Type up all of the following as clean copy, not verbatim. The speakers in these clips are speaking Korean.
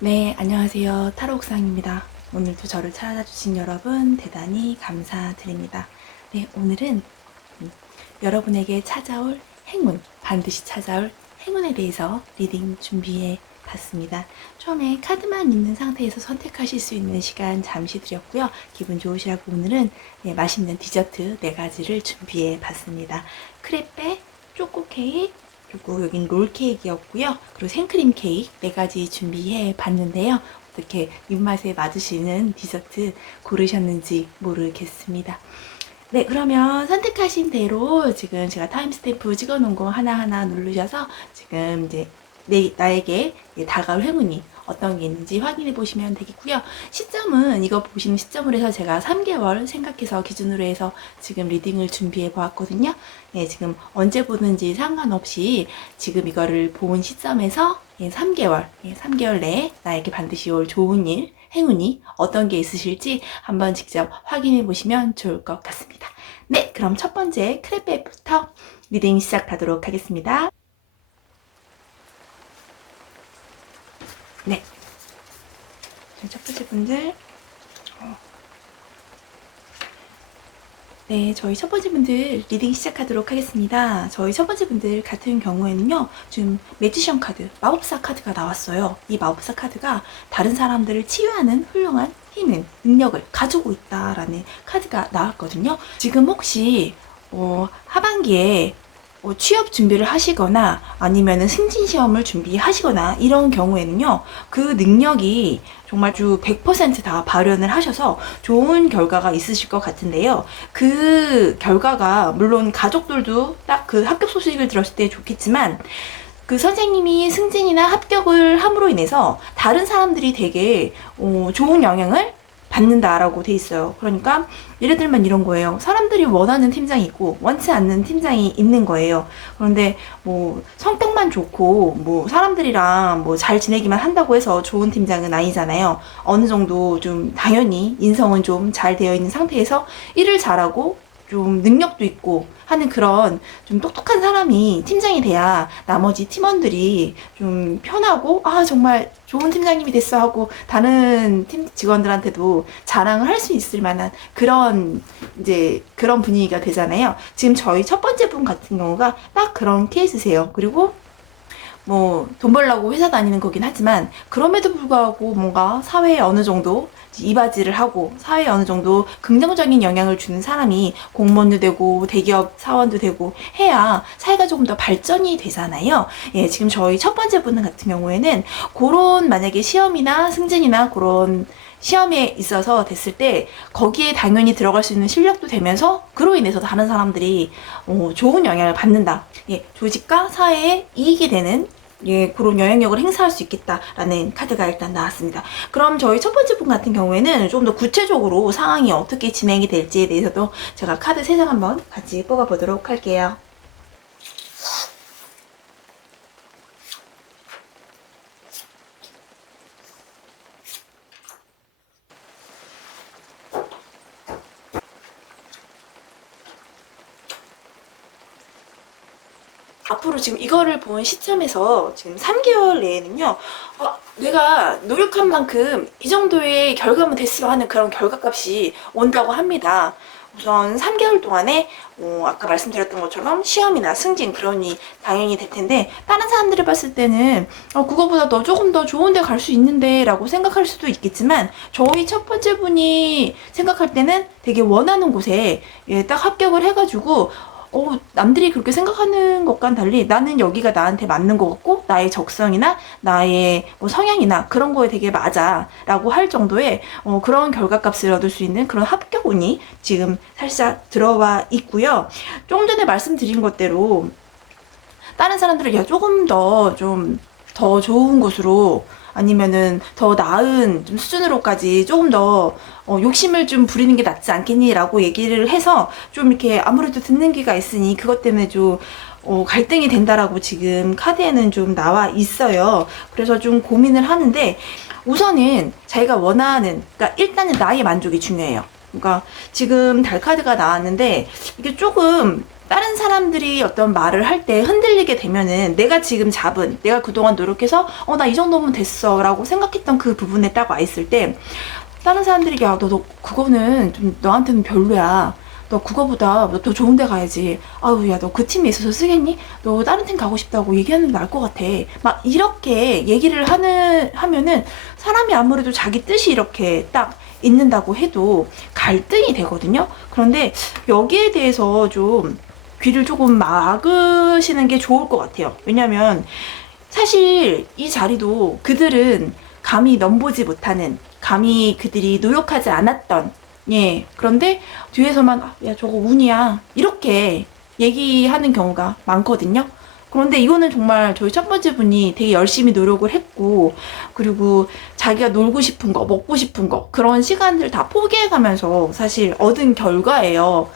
네, 안녕하세요. 타로옥상입니다. 오늘도 저를 찾아주신 여러분 대단히 감사드립니다. 네, 오늘은 여러분에게 찾아올 행운, 반드시 찾아올 행운에 대해서 리딩 준비해 봤습니다. 처음에 카드만 있는 상태에서 선택하실 수 있는 시간 잠시 드렸고요. 기분 좋으시라고 오늘은 맛있는 디저트 4가지를 준비해 봤습니다. 크레페, 초코 케이크, 그리고 여긴 롤 케이크였고요. 그리고 생크림 케이크 4가지 준비해 봤는데요. 어떻게 입맛에 맞으시는 디저트 고르셨는지 모르겠습니다. 네, 그러면 선택하신 대로 지금 제가 타임스탬프 찍어 놓은 거 하나하나 누르셔서 지금 이제 나에게 다가올 행운이 어떤 게 있는지 확인해 보시면 되겠고요. 시점은 이거 보시는 시점으로 해서 제가 3개월 생각해서 기준으로 해서 지금 리딩을 준비해 보았거든요. 네, 지금 언제 보는지 상관없이 지금 이거를 본 시점에서 3개월 내에 나에게 반드시 올 좋은 일, 행운이 어떤 게 있으실지 한번 직접 확인해 보시면 좋을 것 같습니다. 네, 그럼 첫 번째 크레페부터 리딩 시작하도록 하겠습니다. 네, 첫 번째 분들 네, 저희 첫 번째 분들 리딩 시작하도록 하겠습니다. 저희 첫 번째 분들 같은 경우에는요, 지금 매지션 카드, 마법사 카드가 나왔어요. 이 마법사 카드가 다른 사람들을 치유하는 훌륭한 힘을, 능력을 가지고 있다라는 카드가 나왔거든요. 지금 혹시 하반기에 취업 준비를 하시거나 아니면은 승진 시험을 준비하시거나 이런 경우에는요, 그 능력이 정말 주 100%다 발현을 하셔서 좋은 결과가 있으실 것 같은데요. 그 결과가 물론 가족들도 딱 그 합격 소식을 들었을 때 좋겠지만 그 선생님이 승진이나 합격을 함으로 인해서 다른 사람들이 되게 좋은 영향을 받는다라고 돼 있어요. 그러니까 예를 들면 이런 거예요. 사람들이 원하는 팀장이 있고 원치 않는 팀장이 있는 거예요. 그런데 뭐 성격만 좋고 뭐 사람들이랑 뭐 잘 지내기만 한다고 해서 좋은 팀장은 아니잖아요. 어느 정도 좀 당연히 인성은 좀 잘 되어 있는 상태에서 일을 잘하고 좀 능력도 있고 하는 그런 좀 똑똑한 사람이 팀장이 돼야 나머지 팀원들이 좀 편하고 아 정말 좋은 팀장님이 됐어 하고 다른 팀 직원들한테도 자랑을 할 수 있을 만한 그런 이제 그런 분위기가 되잖아요. 지금 저희 첫 번째 분 같은 경우가 딱 그런 케이스세요. 그리고 뭐 돈 벌려고 회사 다니는 거긴 하지만 그럼에도 불구하고 뭔가 사회에 어느 정도 이바지를 하고 사회에 어느 정도 긍정적인 영향을 주는 사람이 공무원도 되고 대기업 사원도 되고 해야 사회가 조금 더 발전이 되잖아요. 예, 지금 저희 첫 번째 분 같은 경우에는 그런 만약에 시험이나 승진이나 그런 시험에 있어서 됐을 때 거기에 당연히 들어갈 수 있는 실력도 되면서 그로 인해서 다른 사람들이 좋은 영향을 받는다. 예, 조직과 사회에 이익이 되는 예, 그런 영향력을 행사할 수 있겠다라는 카드가 일단 나왔습니다. 그럼 저희 첫 번째 분 같은 경우에는 좀 더 구체적으로 상황이 어떻게 진행이 될지에 대해서도 제가 카드 3장 한번 같이 뽑아보도록 할게요. 앞으로 지금 이거를 본 시점에서 지금 3개월 내에는요, 내가 노력한 만큼 이 정도의 결과만 됐으면 하는 그런 결과값이 온다고 합니다. 우선 3개월 동안에 아까 말씀드렸던 것처럼 시험이나 승진 그러니 당연히 될 텐데 다른 사람들이 봤을 때는 그거보다 너 조금 더 좋은 데 갈 수 있는데 라고 생각할 수도 있겠지만 저희 첫 번째 분이 생각할 때는 되게 원하는 곳에 예, 딱 합격을 해가지고 남들이 그렇게 생각하는 것과는 달리 나는 여기가 나한테 맞는 것 같고 나의 적성이나 나의 뭐 성향이나 그런 거에 되게 맞아 라고 할 정도의 그런 결과값을 얻을 수 있는 그런 합격운이 지금 살짝 들어와 있고요. 조금 전에 말씀드린 것대로 다른 사람들은 야 조금 더 좀 더 좋은 곳으로 아니면은 더 나은 좀 수준으로까지 조금 더 욕심을 좀 부리는 게 낫지 않겠니라고 얘기를 해서 좀 이렇게 아무래도 듣는 귀가 있으니 그것 때문에 좀 갈등이 된다라고 지금 카드에는 좀 나와 있어요. 그래서 좀 고민을 하는데 우선은 자기가 원하는 그러니까 일단은 나의 만족이 중요해요. 그러니까 지금 달 카드가 나왔는데 이게 조금 다른 사람들이 어떤 말을 할 때 흔들리게 되면은 내가 지금 잡은, 내가 그동안 노력해서 나 이 정도면 됐어 라고 생각했던 그 부분에 딱 와 있을 때 다른 사람들이 야 너 그거는 좀 너한테는 별로야, 너 그거보다 더 좋은 데 가야지, 아우 야 너 그 팀에 있어서 쓰겠니, 너 다른 팀 가고 싶다고 얘기하는 게 나을 것 같아, 막 이렇게 얘기를 하면은 사람이 아무래도 자기 뜻이 이렇게 딱 있는다고 해도 갈등이 되거든요. 그런데 여기에 대해서 좀 귀를 조금 막으시는 게 좋을 것 같아요. 왜냐면 사실 이 자리도 그들은 감히 넘보지 못하는, 감히 그들이 노력하지 않았던, 예, 그런데 뒤에서만 야 저거 운이야 이렇게 얘기하는 경우가 많거든요. 그런데 이거는 정말 저희 첫 번째 분이 되게 열심히 노력을 했고, 그리고 자기가 놀고 싶은 거, 먹고 싶은 거, 그런 시간들 다 포기해가면서 사실 얻은 결과예요.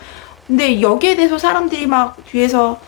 근데 여기에 대해서 사람들이 막 뒤에서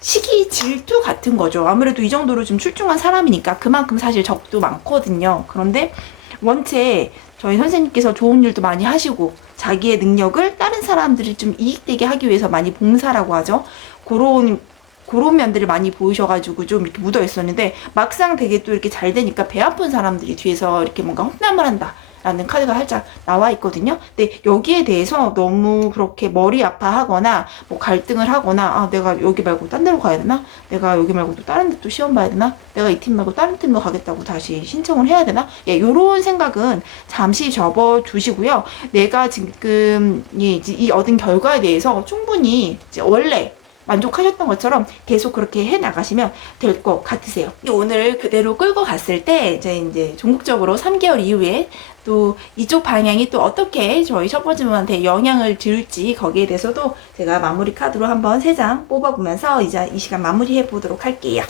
시기 질투 같은 거죠. 아무래도 이 정도로 좀 출중한 사람이니까 그만큼 사실 적도 많거든요. 그런데 원체 저희 선생님께서 좋은 일도 많이 하시고 자기의 능력을 다른 사람들이 좀 이익되게 하기 위해서 많이 봉사라고 하죠. 그런 면들을 많이 보이셔가지고 좀 이렇게 묻어 있었는데, 막상 되게 또 이렇게 잘 되니까 배 아픈 사람들이 뒤에서 이렇게 뭔가 험담을 한다 라는 카드가 살짝 나와 있거든요. 근데 여기에 대해서 너무 그렇게 머리 아파하거나 뭐 갈등을 하거나 내가 여기 말고 딴 데로 가야 되나? 내가 여기 말고 또 다른 데 또 시험 봐야 되나? 내가 이 팀 말고 다른 팀로 가겠다고 다시 신청을 해야 되나? 예, 요런 생각은 잠시 접어두시고요. 내가 지금 이 얻은 결과에 대해서 충분히 이제 원래 만족하셨던 것처럼 계속 그렇게 해 나가시면 될 것 같으세요. 오늘 그대로 끌고 갔을 때 이제 종국적으로 3개월 이후에 또 이쪽 방향이 또 어떻게 저희 첫 번째 분한테 영향을 줄지, 거기에 대해서도 제가 마무리 카드로 한번 3장 뽑아보면서 이제 이 시간 마무리해 보도록 할게요.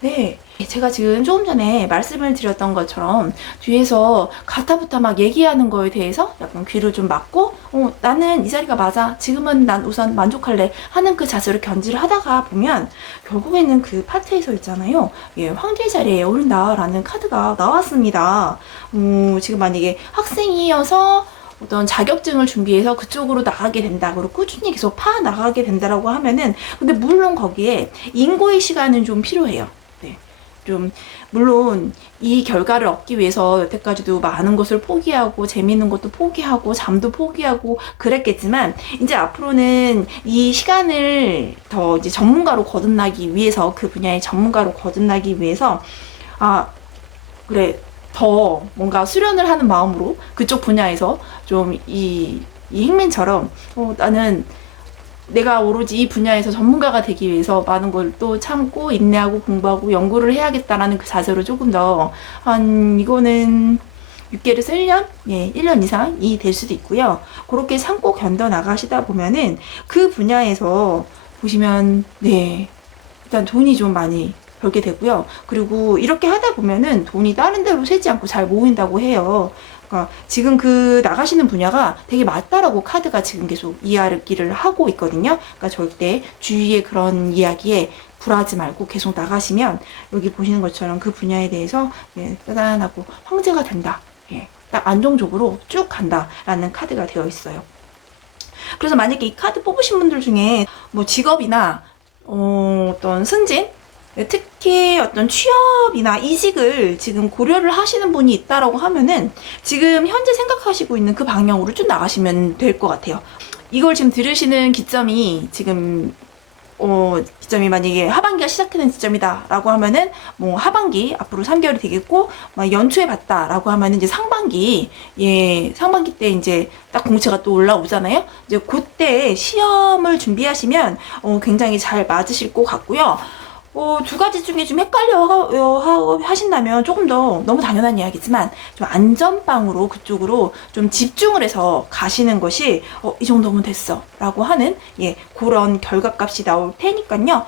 네, 제가 지금 조금 전에 말씀을 드렸던 것처럼 뒤에서 가타부타 막 얘기하는 거에 대해서 약간 귀를 좀 막고 나는 이 자리가 맞아, 지금은 난 우선 만족할래 하는 그 자세로 견지를 하다가 보면 결국에는 그 파트에서 있잖아요, 예, 황제 자리에 오른다 라는 카드가 나왔습니다. 지금 만약에 학생이어서 어떤 자격증을 준비해서 그쪽으로 나가게 된다, 그리고 꾸준히 계속 파 나가게 된다라고 하면은, 근데 물론 거기에 인고의 시간은 좀 필요해요. 네. 좀 물론 이 결과를 얻기 위해서 여태까지도 많은 것을 포기하고 재미있는 것도 포기하고 잠도 포기하고 그랬겠지만, 이제 앞으로는 이 시간을 더 이제 전문가로 거듭나기 위해서, 그 분야의 전문가로 거듭나기 위해서 그래, 더 뭔가 수련을 하는 마음으로 그쪽 분야에서 좀 이 행맨처럼 나는 내가 오로지 이 분야에서 전문가가 되기 위해서 많은 걸 또 참고 인내하고 공부하고 연구를 해야겠다라는 그 자세로 조금 더, 이거는 6개월에서 1년? 예, 1년 이상이 될 수도 있고요. 그렇게 참고 견뎌 나가시다 보면은 그 분야에서 보시면, 네, 일단 돈이 좀 많이 벌게 되고요. 그리고 이렇게 하다 보면은 돈이 다른 데로 새지 않고 잘 모인다고 해요. 그러니까 지금 그 나가시는 분야가 되게 맞다라고 카드가 지금 계속 이야기를 하고 있거든요. 그러니까 절대 주위의 그런 이야기에 굴하지 말고 계속 나가시면 여기 보시는 것처럼 그 분야에 대해서, 예, 따단하고 황제가 된다. 예, 딱 안정적으로 쭉 간다라는 카드가 되어 있어요. 그래서 만약에 이 카드 뽑으신 분들 중에 뭐 직업이나 어떤 승진, 특히 어떤 취업이나 이직을 지금 고려를 하시는 분이 있다라고 하면은 지금 현재 생각하시고 있는 그 방향으로 쭉 나가시면 될 것 같아요. 이걸 지금 들으시는 기점이 지금 기점이 만약에 하반기가 시작되는 시점이다 라고 하면은 뭐 하반기 앞으로 3개월이 되겠고, 연초에 봤다 라고 하면은 이제 상반기, 예, 상반기 때 이제 딱 공채가 또 올라오잖아요. 이제 그때 시험을 준비하시면 굉장히 잘 맞으실 것 같고요. 두 가지 중에 좀 헷갈려 하신다면 조금 더, 너무 당연한 이야기지만 좀 안전빵으로 그쪽으로 좀 집중을 해서 가시는 것이 이 정도면 됐어 라고 하는, 예, 그런 결과값이 나올 테니까요.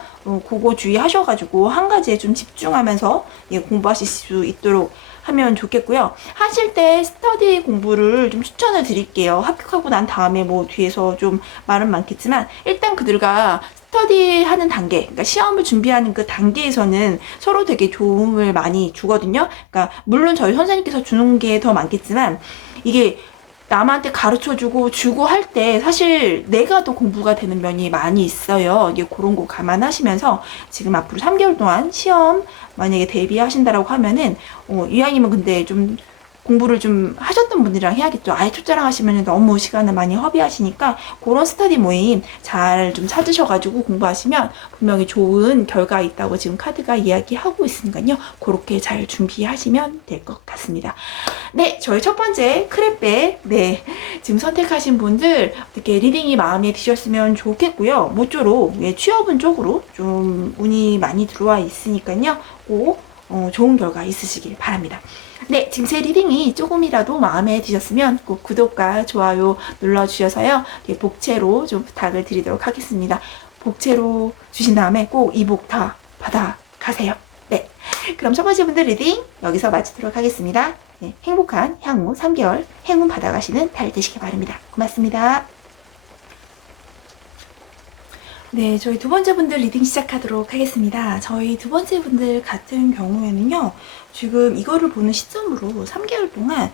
그거 주의하셔가지고 한 가지에 좀 집중하면서, 예, 공부하실 수 있도록 하면 좋겠고요. 하실 때 스터디 공부를 좀 추천을 드릴게요. 합격하고 난 다음에 뭐 뒤에서 좀 말은 많겠지만 일단 그들과 스터디 하는 단계, 그러니까 시험을 준비하는 그 단계에서는 서로 되게 도움을 많이 주거든요. 그러니까 물론 저희 선생님께서 주는 게 더 많겠지만 이게 남한테 가르쳐주고 할 때 사실 내가 더 공부가 되는 면이 많이 있어요. 이게 그런 거 감안하시면서 지금 앞으로 3개월 동안 시험 만약에 대비하신다라고 하면은 이왕이면 근데 좀 공부를 좀 하셨던 분들이랑 해야겠죠. 아예 초짜랑 하시면 너무 시간을 많이 허비하시니까 그런 스터디 모임 잘 좀 찾으셔가지고 공부하시면 분명히 좋은 결과 있다고 지금 카드가 이야기하고 있으니까요. 그렇게 잘 준비하시면 될 것 같습니다. 네, 저희 첫 번째 크레페 네 지금 선택하신 분들 어떻게 리딩이 마음에 드셨으면 좋겠고요. 모쪼록 취업운 쪽으로 좀 운이 많이 들어와 있으니까요. 꼭 좋은 결과 있으시길 바랍니다. 네, 지금 제 리딩이 조금이라도 마음에 드셨으면 꼭 구독과 좋아요 눌러주셔서요. 복채로 좀 부탁을 드리도록 하겠습니다. 복채로 주신 다음에 꼭 이 복 다 받아가세요. 네, 그럼 첫 번째 분들 리딩 여기서 마치도록 하겠습니다. 네, 행복한 향후 3개월 행운 받아가시는 달 되시길 바랍니다. 고맙습니다. 네, 저희 두 번째 분들 리딩 시작하도록 하겠습니다. 저희 두 번째 분들 같은 경우에는요, 지금 이거를 보는 시점으로 3개월 동안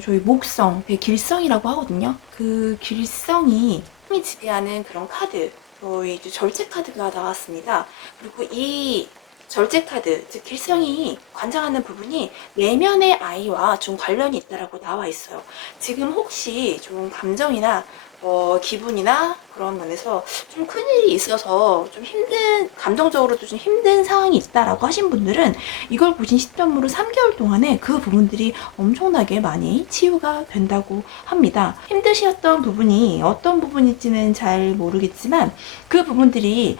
저희 목성, 길성이라고 하거든요. 그 길성이 힘이 지배하는 그런 카드, 저희 절제 카드가 나왔습니다. 그리고 이 절제 카드, 즉 길성이 관장하는 부분이 내면의 아이와 좀 관련이 있다라고 나와 있어요. 지금 혹시 좀 감정이나 기분이나 그런 면에서 좀 큰일이 있어서 좀 감정적으로도 좀 힘든 상황이 있다라고 하신 분들은 이걸 보신 시점으로 3개월 동안에 그 부분들이 엄청나게 많이 치유가 된다고 합니다. 힘드셨던 부분이 어떤 부분일지는 잘 모르겠지만 그 부분들이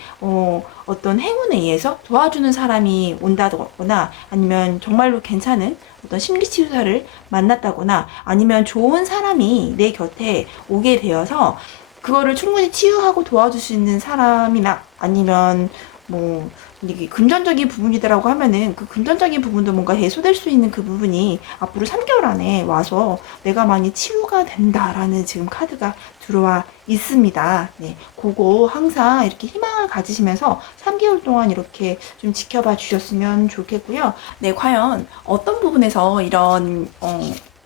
어떤 행운에 의해서 도와주는 사람이 온다거나 아니면 정말로 괜찮은 어떤 심리치유사를 만났다거나 아니면 좋은 사람이 내 곁에 오게 되어서 그거를 충분히 치유하고 도와줄 수 있는 사람이나 아니면 뭐 이게 금전적인 부분이더라고 하면은 그 금전적인 부분도 뭔가 해소될 수 있는 그 부분이 앞으로 3개월 안에 와서 내가 많이 치유가 된다라는 지금 카드가 들어와 있습니다. 네, 그거 항상 이렇게 희망을 가지시면서 3개월 동안 이렇게 좀 지켜봐 주셨으면 좋겠고요. 네, 과연 어떤 부분에서 이런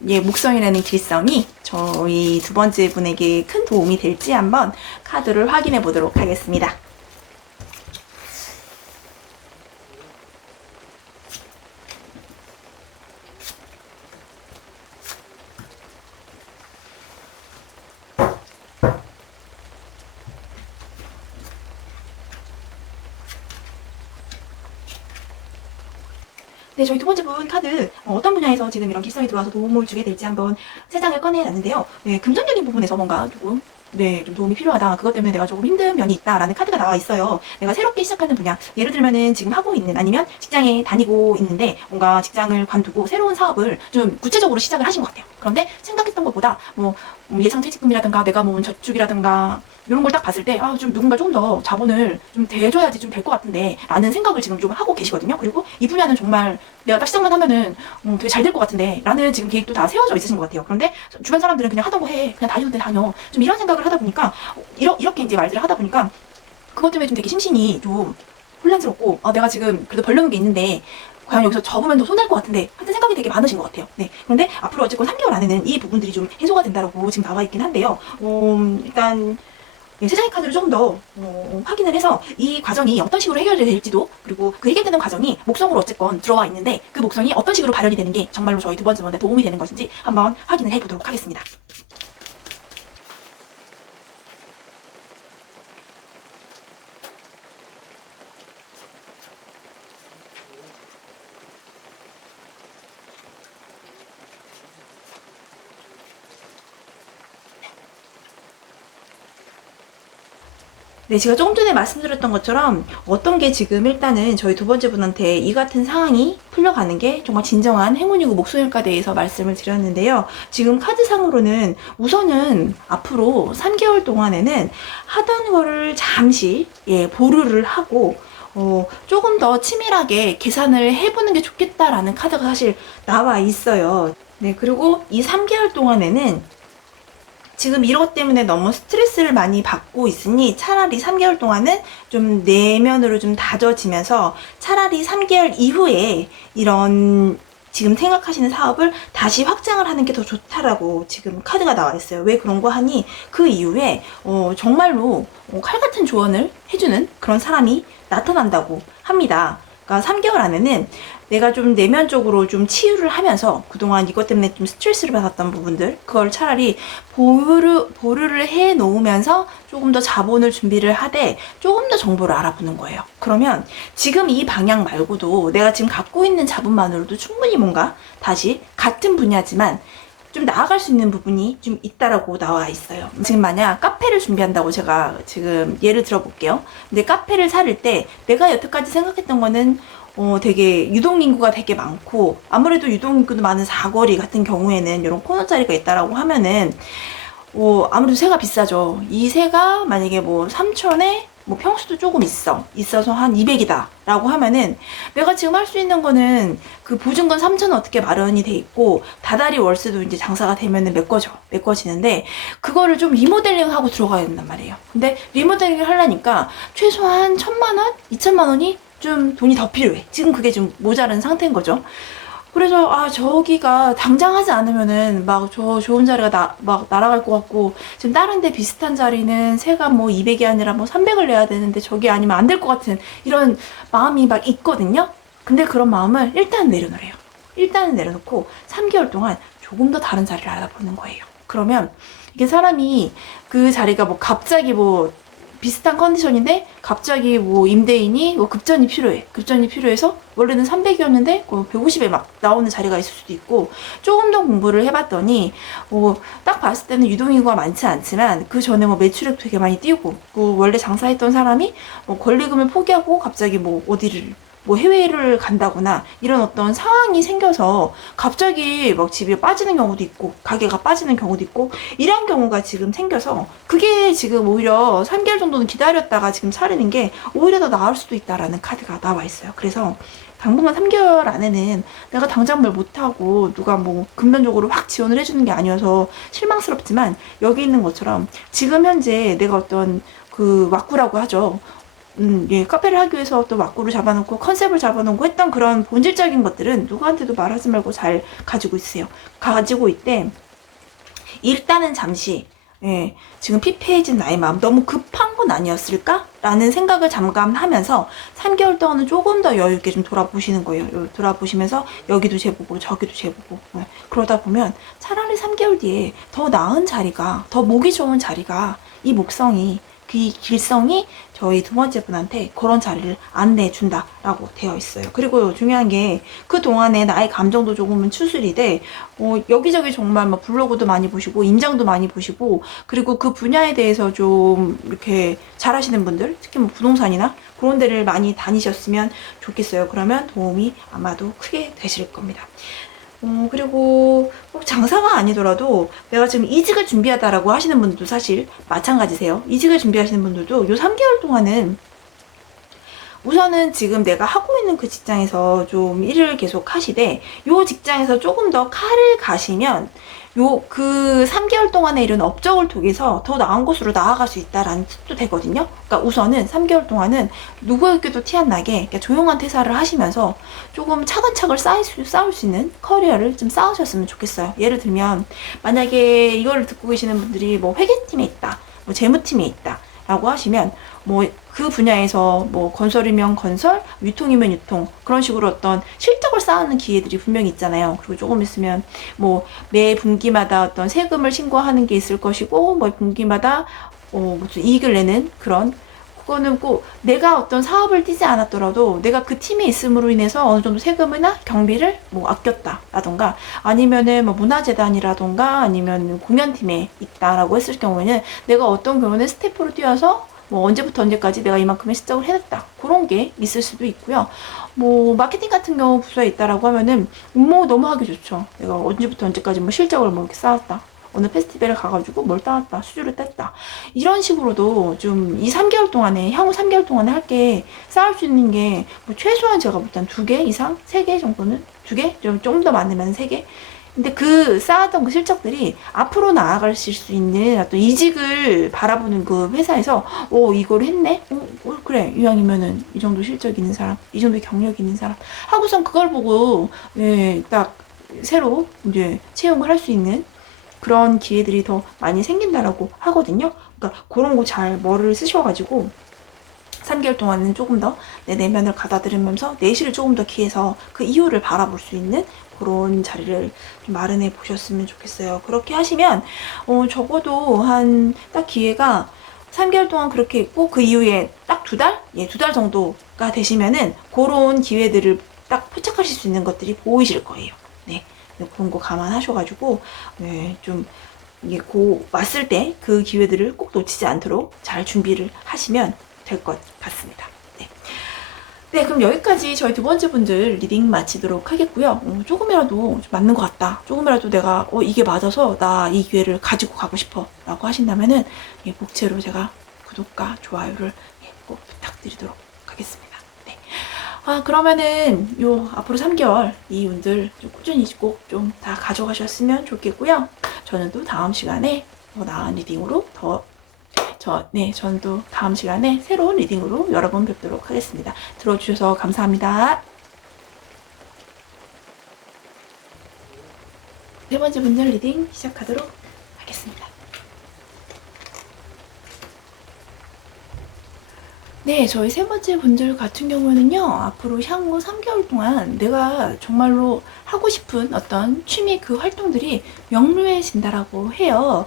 목성이라는 길성이 저희 두 번째 분에게 큰 도움이 될지 한번 카드를 확인해 보도록 하겠습니다. 네, 저희 두 번째 분 카드 어떤 분야에서 지금 이런 길성이 들어와서 도움을 주게 될지 한번 세 장을 꺼내놨는데요. 네, 금전적인 부분에서 뭔가 조금 좀 도움이 필요하다. 그것 때문에 내가 조금 힘든 면이 있다라는 카드가 나와 있어요. 내가 새롭게 시작하는 분야, 예를 들면은 지금 하고 있는 아니면 직장에 다니고 있는데 뭔가 직장을 관두고 새로운 사업을 좀 구체적으로 시작을 하신 것 같아요. 그런데 생각했던 것보다 뭐 예상 퇴직금이라든가 내가 모은 저축이라든가 이런 걸 딱 봤을 때 좀 누군가 조금 더 자본을 좀 대줘야지 좀 될 것 같은데 라는 생각을 지금 좀 하고 계시거든요. 그리고 이 분야는 정말 내가 딱 시작만 하면은 되게 잘 될 것 같은데 라는 지금 계획도 다 세워져 있으신 것 같아요. 그런데 주변 사람들은 그냥 하던 거 해, 그냥 다니던 데 다녀, 좀 이런 생각을 하다 보니까 이렇게 이제 말들을 하다 보니까 그것 때문에 좀 되게 심신이 좀 혼란스럽고 내가 지금 그래도 벌려놓은 게 있는데 과연 여기서 접으면 더 손해일 것 같은데 하여튼 생각이 되게 많으신 것 같아요. 네. 그런데 앞으로 어쨌건 3개월 안에는 이 부분들이 좀 해소가 된다고 지금 나와 있긴 한데요. 일단 세 장의 카드를 조금 더 확인을 해서 이 과정이 어떤 식으로 해결이 될지도, 그리고 그 해결되는 과정이 목성으로 어쨌건 들어와 있는데 그 목성이 어떤 식으로 발현이 되는 게 정말로 저희 두 번째 분에 도움이 되는 것인지 한번 확인을 해보도록 하겠습니다. 네, 제가 조금 전에 말씀드렸던 것처럼 어떤 게 지금 일단은 저희 두 번째 분한테 이 같은 상황이 풀려가는 게 정말 진정한 행운이고 목소일까 대해서 말씀을 드렸는데요. 지금 카드상으로는 우선은 앞으로 3개월 동안에는 하던 거를 잠시 보류를 하고 조금 더 치밀하게 계산을 해보는 게 좋겠다라는 카드가 사실 나와 있어요. 네, 그리고 이 3개월 동안에는 지금 이것 때문에 너무 스트레스를 많이 받고 있으니 차라리 3개월 동안은 좀 내면으로 좀 다져지면서 차라리 3개월 이후에 이런 지금 생각하시는 사업을 다시 확장을 하는 게 더 좋다라고 지금 카드가 나와 있어요. 왜 그런 거 하니 그 이후에 정말로 칼 같은 조언을 해주는 그런 사람이 나타난다고 합니다. 그러니까 3개월 안에는 내가 좀 내면적으로 좀 치유를 하면서 그동안 이것 때문에 좀 스트레스를 받았던 부분들 그걸 차라리 보류를 해 놓으면서 조금 더 자본을 준비를 하되 조금 더 정보를 알아보는 거예요. 그러면 지금 이 방향 말고도 내가 지금 갖고 있는 자본만으로도 충분히 뭔가 다시 같은 분야지만 좀 나아갈 수 있는 부분이 좀 있다라고 나와 있어요. 지금 만약 카페를 준비한다고 제가 지금 예를 들어 볼게요. 근데 카페를 차릴 때 내가 여태까지 생각했던 거는 되게 유동인구가 되게 많고 아무래도 유동인구도 많은 사거리 같은 경우에는 이런 코너 자리가 있다라고 하면은 아무래도 세가 비싸죠. 이 세가 만약에 뭐 3천에 뭐 평수도 조금 있어서 한 200이다 라고 하면은 내가 지금 할 수 있는 거는 그 보증금 3천은 어떻게 마련이 돼 있고 다달이 월세도 이제 장사가 되면은 메꿔지는데 그거를 좀 리모델링 하고 들어가야 된단 말이에요. 근데 리모델링을 하려니까 최소한 1,000만 원, 2천만 원이 좀 돈이 더 필요해. 지금 그게 좀 모자란 상태인 거죠. 그래서 저기가 당장 하지 않으면은 막 저 좋은 자리가 막 날아갈 것 같고 지금 다른 데 비슷한 자리는 세가 뭐 200이 아니라 뭐 300을 내야 되는데 저기 아니면 안 될 것 같은 이런 마음이 막 있거든요. 근데 그런 마음을 일단 내려놓으래요. 일단은 내려놓고 3개월 동안 조금 더 다른 자리를 알아보는 거예요. 그러면 이게 사람이 그 자리가 뭐 갑자기 뭐 비슷한 컨디션인데 갑자기 뭐 임대인이 뭐 급전이 필요해서 원래는 300이었는데 150에 막 나오는 자리가 있을 수도 있고 조금 더 공부를 해봤더니 딱 봤을 때는 유동인구가 많지 않지만 그 전에 뭐 매출액 되게 많이 뛰고 원래 장사했던 사람이 뭐 권리금을 포기하고 갑자기 뭐 어디를 뭐 해외를 간다거나 이런 어떤 상황이 생겨서 갑자기 막 집이 빠지는 경우도 있고 가게가 빠지는 경우도 있고 이런 경우가 지금 생겨서 그게 지금 오히려 3개월 정도는 기다렸다가 지금 차리는 게 오히려 더 나을 수도 있다라는 카드가 나와 있어요. 그래서 당분간 3개월 안에는 내가 당장 뭘 못하고 누가 뭐 근면적으로 확 지원을 해주는 게 아니어서 실망스럽지만 여기 있는 것처럼 지금 현재 내가 어떤 그 왁구라고 하죠. 예, 카페를 하기 위해서 또 왁구를 잡아놓고 컨셉을 잡아놓고 했던 그런 본질적인 것들은 누구한테도 말하지 말고 잘 가지고 있어요. 가지고 있대. 일단은 잠시 지금 피폐해진 나의 마음 너무 급한 건 아니었을까? 라는 생각을 잠깐 하면서 3개월 동안은 조금 더 여유 있게 좀 돌아보시는 거예요. 돌아보시면서 여기도 재보고 저기도 재보고 그러다 보면 차라리 3개월 뒤에 더 나은 자리가 더 목이 좋은 자리가 이 목성이 그 길성이 저희 두 번째 분한테 그런 자리를 안내해준다 라고 되어 있어요. 그리고 중요한 게 그 동안에 나의 감정도 조금은 추스리 돼 여기저기 정말 막 블로그도 많이 보시고 임장도 많이 보시고 그리고 그 분야에 대해서 좀 이렇게 잘하시는 분들 특히 뭐 부동산이나 그런 데를 많이 다니셨으면 좋겠어요. 그러면 도움이 아마도 크게 되실 겁니다. 그리고 꼭 장사가 아니더라도 내가 지금 이직을 준비하다라고 하시는 분들도 사실 마찬가지세요. 이직을 준비하시는 분들도 요 3개월 동안은 우선은 지금 내가 하고 있는 그 직장에서 좀 일을 계속 하시되 요 직장에서 조금 더 칼을 가시면 그 3개월 동안의 일은 업적을 통해서 더 나은 곳으로 나아갈 수 있다라는 뜻도 되거든요. 그러니까 우선은 3개월 동안은 누구에게도 티 안 나게 조용한 퇴사를 하시면서 조금 차근차근 쌓을 수 있는 커리어를 좀 쌓으셨으면 좋겠어요. 예를 들면 만약에 이거를 듣고 계시는 분들이 뭐 회계팀에 있다, 뭐 재무팀에 있다 라고 하시면 뭐 그 분야에서 뭐 건설이면 건설, 유통이면 유통 그런 식으로 어떤 실적을 쌓는 기회들이 분명히 있잖아요. 그리고 조금 있으면 뭐 매 분기마다 어떤 세금을 신고하는 게 있을 것이고 뭐 분기마다 무슨 이익을 내는 그런 그거는 꼭 내가 어떤 사업을 뛰지 않았더라도 내가 그 팀에 있음으로 인해서 어느 정도 세금이나 경비를 뭐 아꼈다라던가 아니면은 뭐 문화재단이라던가 아니면 공연팀에 있다라고 했을 경우에는 내가 어떤 경우는 스태프로 뛰어서 뭐 언제부터 언제까지 내가 이만큼의 실적을 해냈다 그런 게 있을 수도 있고요. 뭐 마케팅 같은 경우 부서에 있다라고 하면은 뭐 너무 하기 좋죠. 내가 언제부터 언제까지 뭐 실적을 뭐 이렇게 쌓았다. 어느 페스티벌에 가가지고 뭘 따왔다, 수주를 땄다. 이런 식으로도 좀 이 3개월 동안에, 향후 3개월 동안에 할 게 쌓을 수 있는 게 뭐 최소한 제가 볼 땐 2개 이상? 3개 정도는? 2개? 좀 더 많으면 3개? 근데 그 쌓았던 그 실적들이 앞으로 나아가실 수 있는 어떤 이직을 바라보는 그 회사에서 이걸 했네? 그래 이왕이면은 이 정도 실적 있는 사람, 이 정도 경력 있는 사람 하고선 그걸 보고 딱 새로 이제 채용을 할 수 있는 그런 기회들이 더 많이 생긴다라고 하거든요. 그러니까 그런 거 잘 머리를 쓰셔가지고 3개월 동안은 조금 더 내 내면을 가다듬으면서 내실을 조금 더 기해서 그 이유를 바라볼 수 있는 그런 자리를 좀 마련해 보셨으면 좋겠어요. 그렇게 하시면 적어도 한 딱 기회가 3개월 동안 그렇게 있고 그 이후에 딱 2달? 2달 정도가 되시면은 그런 기회들을 딱 포착하실 수 있는 것들이 보이실 거예요. 네. 그런 거 감안하셔가지고 좀 이게 왔을 때 그 기회들을 꼭 놓치지 않도록 잘 준비를 하시면 될 것 같습니다. 네, 그럼 여기까지 저희 2번째 분들 리딩 마치도록 하겠고요. 조금이라도 좀 맞는 것 같다. 조금이라도 내가 이게 맞아서 나 이 기회를 가지고 가고 싶어 라고 하신다면은 복채로 제가 구독과 좋아요를 꼭 부탁드리도록 하겠습니다. 네. 그러면은 앞으로 3개월 이 운들 좀 꾸준히 꼭 좀 다 가져가셨으면 좋겠고요. 저는 또 다음 시간에 더 나은 리딩으로 저는 또 다음 시간에 새로운 리딩으로 여러분 뵙도록 하겠습니다. 들어주셔서 감사합니다. 3번째 분들 리딩 시작하도록 하겠습니다. 네, 저희 3번째 분들 같은 경우에는요, 앞으로 향후 3개월 동안 내가 정말로 하고 싶은 어떤 취미 그 활동들이 명료해진다라고 해요.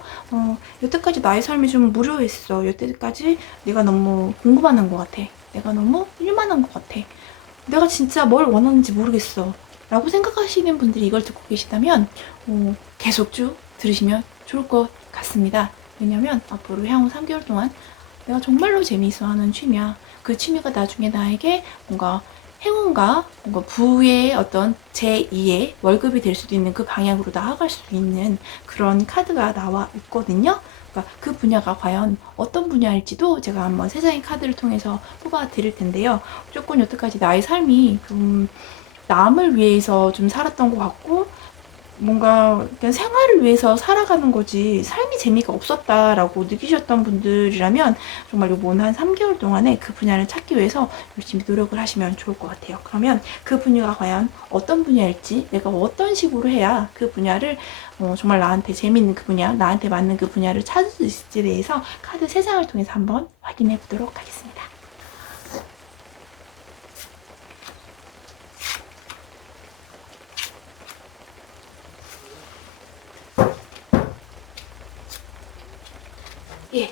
여태까지 나의 삶이 좀 무료했어. 여태까지 내가 너무 공부만 것 같아. 내가 너무 일만 것 같아. 내가 진짜 뭘 원하는지 모르겠어. 라고 생각하시는 분들이 이걸 듣고 계시다면, 계속 쭉 들으시면 좋을 것 같습니다. 왜냐면 앞으로 향후 3개월 동안 내가 정말로 재미있어 하는 취미야. 그 취미가 나중에 나에게 뭔가 행운과 뭔가 부의 어떤 제2의 월급이 될 수도 있는 그 방향으로 나아갈 수 있는 그런 카드가 나와 있거든요. 그러니까 그 분야가 과연 어떤 분야일지도 제가 한번 세상의 카드를 통해서 뽑아 드릴 텐데요. 조금 여태까지 나의 삶이 좀 남을 위해서 좀 살았던 것 같고 뭔가 그냥 생활을 위해서 살아가는 거지 삶이 재미가 없었다라고 느끼셨던 분들이라면 정말 요번 한 3개월 동안에 그 분야를 찾기 위해서 열심히 노력을 하시면 좋을 것 같아요. 그러면 그 분야가 과연 어떤 분야일지 내가 어떤 식으로 해야 그 분야를 정말 나한테 재미있는 그 분야, 나한테 맞는 그 분야를 찾을 수 있을지에 대해서 카드 3장을 통해서 한번 확인해 보도록 하겠습니다.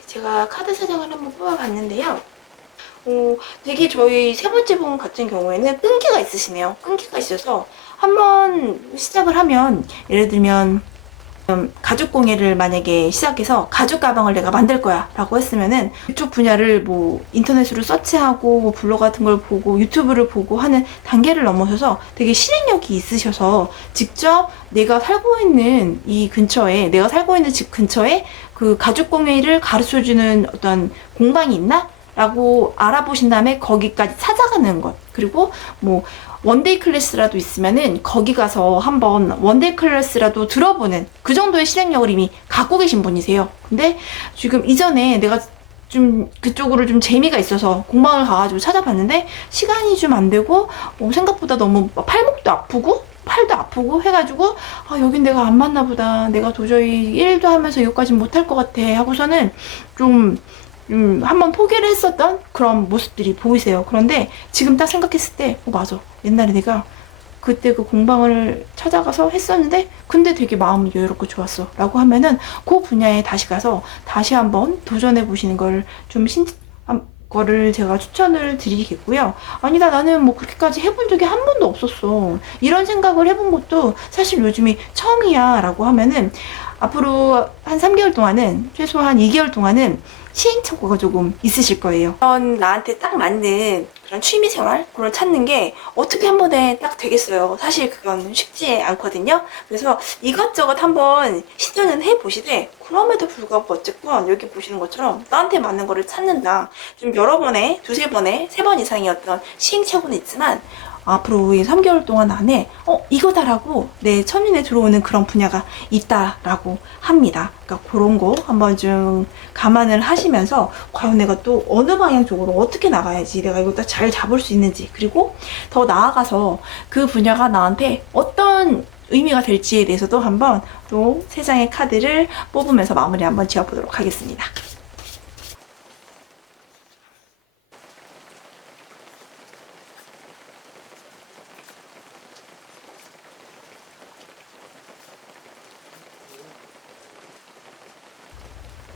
제가 카드 3장을 한번 뽑아봤는데요. 되게 저희 3번째 분 같은 경우에는 끈기가 있으시네요. 끈기가 있어서 한번 시작을 하면 예를 들면 가죽 공예를 만약에 시작해서 가죽 가방을 내가 만들 거야 라고 했으면은 이쪽 분야를 뭐 인터넷으로 서치하고 뭐 블로그 같은 걸 보고 유튜브를 보고 하는 단계를 넘어서서 되게 실행력이 있으셔서 직접 내가 살고 있는 이 근처에 내가 살고 있는 집 근처에 그 가죽 공예를 가르쳐주는 어떤 공방이 있나? 라고 알아보신 다음에 거기까지 찾아가는 것. 그리고 뭐 원데이 클래스라도 있으면은 거기 가서 한번 원데이 클래스라도 들어보는 그 정도의 실행력을 이미 갖고 계신 분이세요. 근데 지금 이전에 내가 좀 그쪽으로 좀 재미가 있어서 공방을 가가지고 찾아봤는데 시간이 좀 안 되고 생각보다 너무 팔목도 아프고 팔도 아프고 해가지고 여긴 내가 안 맞나 보다. 내가 도저히 일도 하면서 이거까지 못할 것 같아 하고서는 좀 한번 포기를 했었던 그런 모습들이 보이세요. 그런데 지금 딱 생각했을 때 맞아. 옛날에 내가 그때 그 공방을 찾아가서 했었는데 근데 되게 마음이 여유롭고 좋았어 라고 하면은 그 분야에 다시 가서 다시 한번 도전해 보시는 걸 좀 거를 제가 추천을 드리겠고요. 아니다 나는 뭐 그렇게까지 해본 적이 한 번도 없었어. 이런 생각을 해본 것도 사실 요즘이 처음이야 라고 하면은 앞으로 한 3개월 동안은, 최소한 2개월 동안은 시행착오가 조금 있으실 거예요. 그런 나한테 딱 맞는 그런 취미생활, 그걸 찾는 게 어떻게 한 번에 딱 되겠어요. 사실 그건 쉽지 않거든요. 그래서 이것저것 한번 시도는 해보시되, 그럼에도 불구하고 어쨌건 여기 보시는 것처럼 나한테 맞는 거를 찾는다. 좀 여러 번에, 두세 번에, 세 번 이상의 어떤 시행착오는 있지만, 앞으로 이 3개월 동안 안에 이거다라고 내 첫눈에 들어오는 그런 분야가 있다라고 합니다. 그러니까 그런 거 한번 좀 감안을 하시면서 과연 내가 또 어느 방향 쪽으로 어떻게 나가야지, 내가 이거 잘 잡을 수 있는지, 그리고 더 나아가서 그 분야가 나한테 어떤 의미가 될지에 대해서도 한번 또 3장의 카드를 뽑으면서 마무리 한번 지어보도록 하겠습니다.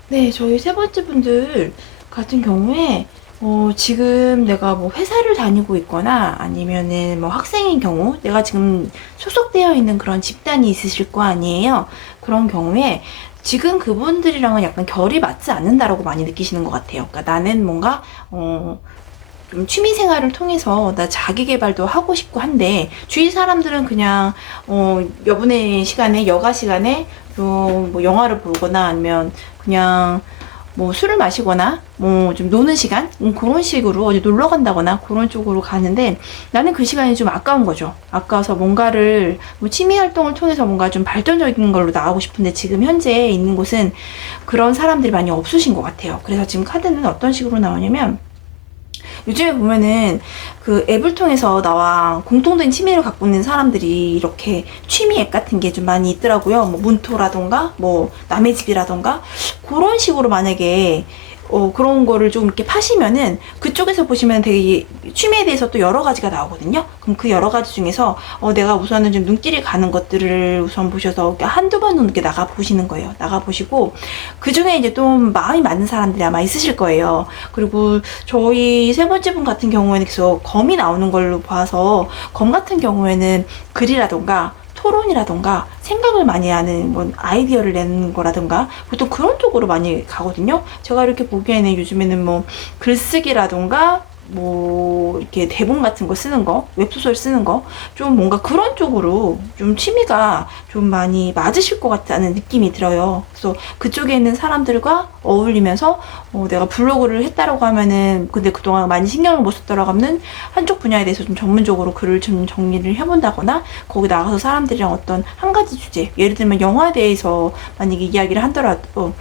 네, 저희 세 번째 분들 같은 경우에 지금 내가 뭐 회사를 다니고 있거나 아니면은 뭐 학생인 경우, 내가 지금 소속되어 있는 그런 집단이 있으실 거 아니에요. 그런 경우에 지금 그분들이랑은 약간 결이 맞지 않는다라고 많이 느끼시는 것 같아요. 그러니까 나는 뭔가 좀 취미 생활을 통해서 나 자기 개발도 하고 싶고 한데, 주위 사람들은 그냥 여분의 시간에, 여가 시간에 좀 뭐 영화를 보거나 아니면 그냥 뭐 술을 마시거나 뭐 좀 노는 시간, 그런 식으로 어디 놀러 간다거나 그런 쪽으로 가는데, 나는 그 시간이 좀 아까운 거죠. 아까워서 뭔가를 뭐 취미 활동을 통해서 뭔가 좀 발전적인 걸로 나가고 싶은데, 지금 현재 있는 곳은 그런 사람들이 많이 없으신 것 같아요. 그래서 지금 카드는 어떤 식으로 나오냐면, 요즘에 보면은 그 앱을 통해서 나와 공통된 취미를 갖고 있는 사람들이 이렇게 취미 앱 같은 게 좀 많이 있더라고요. 뭐 문토라던가 뭐 남의 집이라던가 그런 식으로 만약에 그런 거를 좀 이렇게 파시면은, 그쪽에서 보시면 되게 취미에 대해서 또 여러 가지가 나오거든요. 그럼 그 여러 가지 중에서 내가 우선은 좀 눈길이 가는 것들을 우선 보셔서 한두 번은 이렇게 나가 보시는 거예요. 나가 보시고 그 중에 이제 또 마음이 맞는 사람들이 아마 있으실 거예요. 그리고 저희 세 번째 분 같은 경우에는 계속 검이 나오는 걸로 봐서, 검 같은 경우에는 글이라던가 토론이라던가 생각을 많이 하는 뭐 아이디어를 내는 거라던가 보통 그런 쪽으로 많이 가거든요. 제가 이렇게 보기에는 요즘에는 뭐 글쓰기라던가 뭐 이렇게 대본 같은 거 쓰는 거, 웹소설 쓰는 거, 좀 뭔가 그런 쪽으로 좀 취미가 좀 많이 맞으실 것 같다는 느낌이 들어요. 그래서 그쪽에 있는 사람들과 어울리면서 내가 블로그를 했다라고 하면은, 근데 그동안 많이 신경을 못 썼다라고 하면 한쪽 분야에 대해서 좀 전문적으로 글을 좀 정리를 해본다거나, 거기 나가서 사람들이랑 어떤 한 가지 주제, 예를 들면 영화에 대해서 만약에 이야기를 하더라도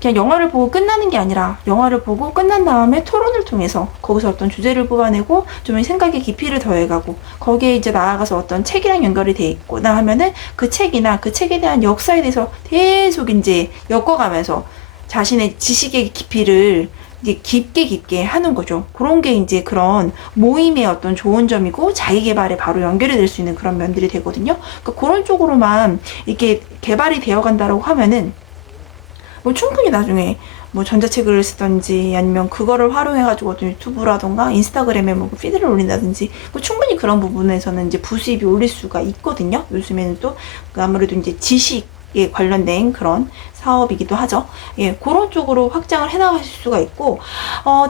그냥 영화를 보고 끝나는 게 아니라, 영화를 보고 끝난 다음에 토론을 통해서 거기서 어떤 주제를 뽑아내고 좀 생각의 깊이를 더해가고, 거기에 이제 나아가서 어떤 책이랑 연결이 돼 있거나 하면은 그 책이나 그 책에 대한 역사에 대해서 계속 이제 엮어가면서 자신의 지식의 깊이를 이제 깊게 하는 거죠. 그런 게 이제 그런 모임의 어떤 좋은 점이고, 자기 개발에 바로 연결이 될 수 있는 그런 면들이 되거든요. 그러니까 그런 쪽으로만 이렇게 개발이 되어 간다라고 하면은 뭐 충분히 나중에 뭐 전자책을 쓰든지 아니면 그거를 활용해가지고 어떤 유튜브라던가 인스타그램에 뭐 피드를 올린다든지, 뭐 충분히 그런 부분에서는 이제 부수입이 올릴 수가 있거든요. 요즘에는 또 아무래도 이제 지식에 관련된 그런 사업이기도 하죠. 예, 그런 쪽으로 확장을 해나가실 수가 있고,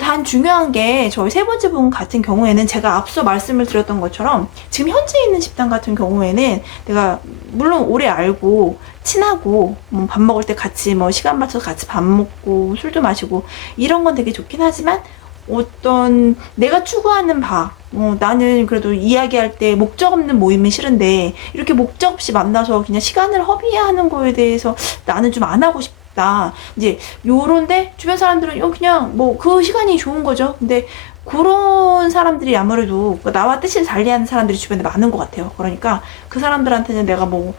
단 중요한 게 저희 세 번째 분 같은 경우에는 제가 앞서 말씀을 드렸던 것처럼 지금 현재 있는 집단 같은 경우에는 내가 물론 오래 알고 친하고 뭐 밥 먹을 때 같이 뭐 시간 맞춰서 같이 밥 먹고 술도 마시고 이런 건 되게 좋긴 하지만, 어떤 내가 추구하는 바, 나는 그래도 이야기할 때 목적 없는 모임은 싫은데 이렇게 목적 없이 만나서 그냥 시간을 허비하는 거에 대해서 나는 좀 안 하고 싶다. 이제 요런데 주변 사람들은 그냥 뭐 그 시간이 좋은 거죠. 근데 그런 사람들이 아무래도 나와 뜻을 달리하는 사람들이 주변에 많은 것 같아요. 그러니까 그 사람들한테는 내가 뭐